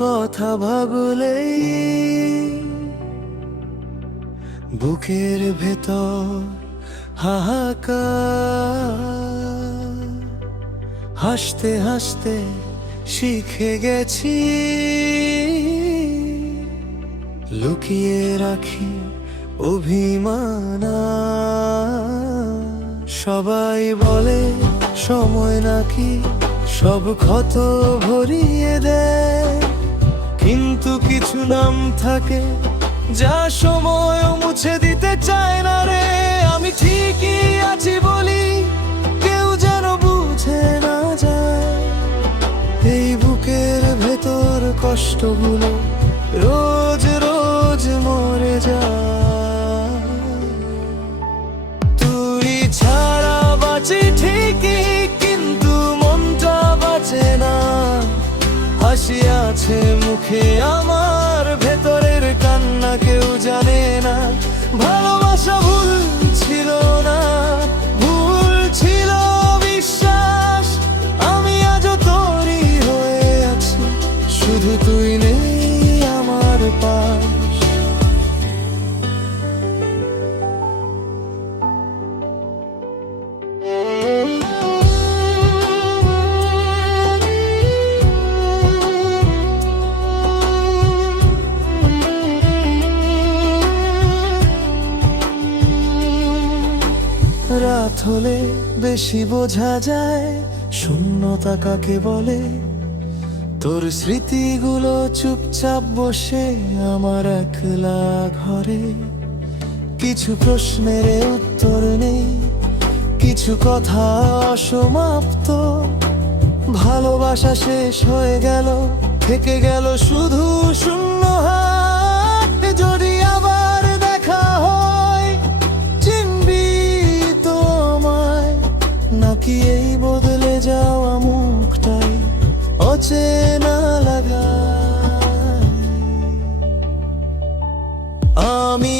কথা ভাবলেই বুকের ভেতর হাহাকার। হাসতে হাসতে শিখে গেছি লুকিয়ে রাখি অভিমান। সবাই বলে সময় নাকি সব ক্ষত ভরিয়ে দেয়, কিন্তু কিছু নাম থাকে যা সময় মুছে দিতে চায় না রে। আমি ঠিকই আছি বলি কেউ যেন বুঝে না যায়, এই বুকের ভেতর কষ্টগুলো রোজ রোজ মরে যায়। তুই ছাড়া বাঁচি ঠিকই, কিন্তু মনটা বাঁচে না। হাসি আছে মুখে আমার, ভেতরের কান্না কেউ জানে না। ভালোবাসা ভুল ছিল না, ভুল ছিল বিশ্বাস। আমি আজও তোরই হয়ে আছি, শুধু তুই নেই আমার পাশ। রাত হলে বেশি বোঝা যায় শূন্যতা কাকে বলে। তোর স্মৃতিগুলো চুপচাপ বসে আমার একলা ঘরে। কিছু প্রশ্নের উত্তর নেই, কিছু কথা অসমাপ্ত। ভালোবাসা শেষ হয়ে গেল, থেকে গেল শুধু শূন্য হাত। যদি আবার দেখা হয় চিনবি তো আমায়, নাকি এই বদলে যাওয়া মুখটাই অচেনা লাগায়। আমি